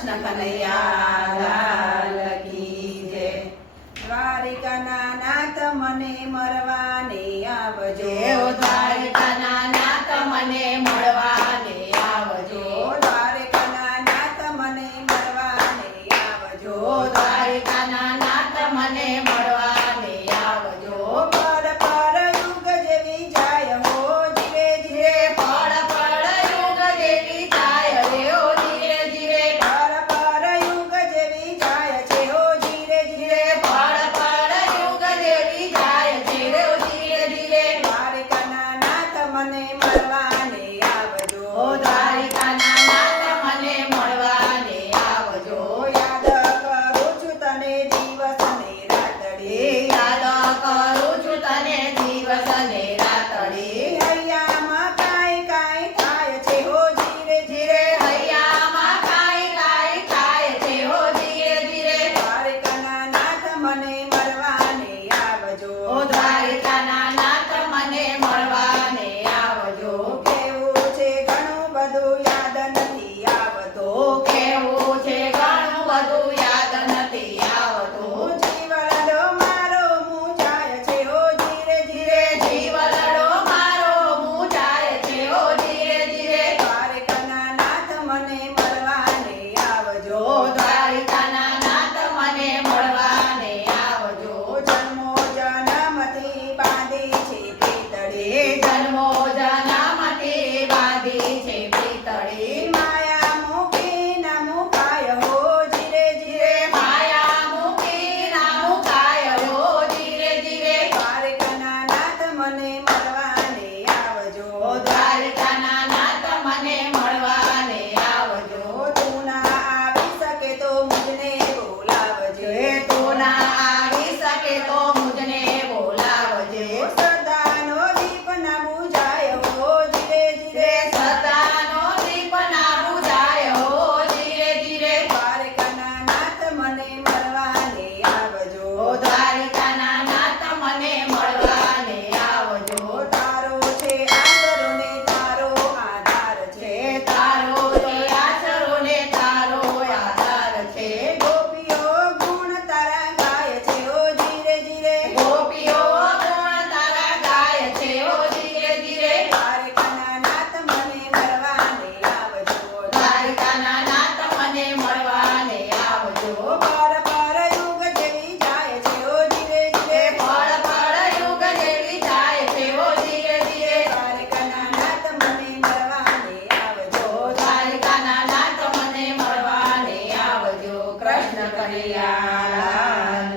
કૃષ્ણ કનૈયા લાલ કી જય। દ્વારિકાના નાથ મને મળવાને આવજો, દ્વારિકાના નાથ મને મળવાને આવજો, દ્વારિકાના નાથ મને મળવાને આવજો, દ્વારિકાના નાથ મને મળવાને આવજો। પળ પળ યુગ જેવી જાય હો ધીરે ધીરે, પળ પળ યુગ જેવી જાય રે ઓ ધીરે ધીરે, પળ પળ યુગ જેવી જાય છે હો ધીરે ધીરે, પળ પળ યુગ જેવી જાય છે રે ઓ ધીરે ધીરે। દ્વારિકાના નાથ મને મળવાને આવજો, દ્વારિકાના નાથ મને મળવાને આવજો, યાદ કરું છું તને દિવસ ને રાતડી, યાદ કરું છું તને દિવસ ને રાતડી, હૈયામાં કાંઈ કાંઈ થાય છે હો ધીરે ધીરે, હૈયામાં કાંઈ કાંઈ થાય છે હો ધીરે ધીરે। દ્વારિકાના નાથ મને મળવાને આવજો, દ્વારિકાના નાથ મને મળવાને આવજો, કેવું છે ઘણું બધું યાદ નથી આવતું, કેવું છે ઘણું બધું યાદ નથી આવતું, જીવડો મારો મૂંઝાય છે હો ધીરે ધીરે, જીવલડો મારો મૂંઝાય છે હો ધીરે ધીરે। દ્વારિકાના નાથ મને મળવાને આવજો, દ્વારિકાના નાથ મને મળવાને આવજો, જન્મો જન્મથી બાંધી છે પિતળી, જન્મો જન્મથી બાંધી છે પિતળી, માયા મૂકી ના મુકાય હો ધીરે ધીરે, માયા મૂકી ના મુકાય હો ધીરે ધીરે। દ્વારિકાના નાથ મને મળવાને આવજો, દ્વારિકાના નાથ મને મળવાને આવજો, તું ના આવી શકે તો મુજને બોલાવજે, તું ના આવી શકે તો મુજને બોલાવજે, સદાનો દીપ ના બુઝાય હો ધીરે ધીરે, સદાનો દીપ ના બુઝાય હો ધીરે ધીરે। દ્વારિકાના નાથ મને મળવાને આવજો, દ્વારિકાના નાથ મને મળવાને આવજો, તારો છે આસરો ને તારો આધાર છે, તારો છે આશરો ને તારો આધાર છે, ગોપીઓ ગુણ તારા ગાય છે ઓ ધીરે ધીરે, ગોપીઓ ગુણ તારા ગાય છે ઓ ધીરે ધીરે। દ્વારિકાના નાથ મને મળવાને આવજો, દ્વારિકાના નાથ મને મળવાને આવજો, પર પર યુગ જેવી જાય છે ઓ ધીરે ધીરે, પળ પળ યુગ જેવી જાય છે ઓ ધીરે ધીરે। દ્વારિકાના નાથ મને મળવાને આવજો, દ્વારિકાના નાથ મને મળવાને આવજો, કૃષ્ણ કનૈયા લાલ